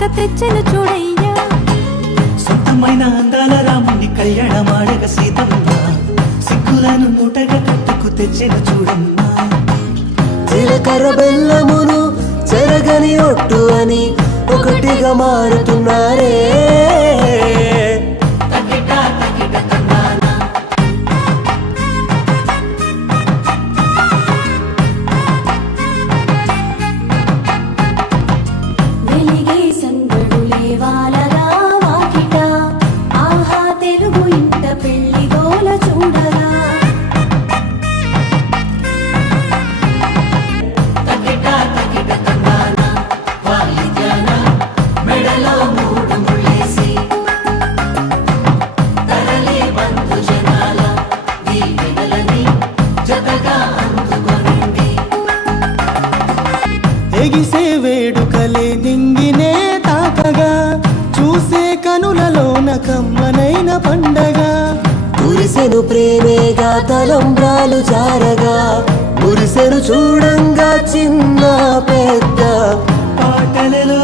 కానుక తెచ్చెను చూడయ్యా. సొంతమైన అందాల రాముని కళ్యాణమాడగ సీతమ్మ సిగ్గులను మూటగా కట్టుకు తెచ్చెను చూడమ్మా. జీలకర్ర బెల్లమును చెరగని ఒట్టు అని ఒకటిగా మారుతున్నారే. వెలిగే సందడులే వాలగా వాకిట, ఆహా తెలుగు ఇంట పెళ్లి గోల చూడగా. మెడలో మూడు ముళ్ళేసి తరలి బంధు జనాల దీవెనలని జతగా అందుకొనింది. ఎగిసే వేడుకలే నింగినే తాకగా చూసే కనులలోన కమ్మనైన పండగ. కురిసెను ప్రేమేగా తలంబ్రాలు జారగా మురిసెను చూడంగా చిన్న పెద్ద పాటలలో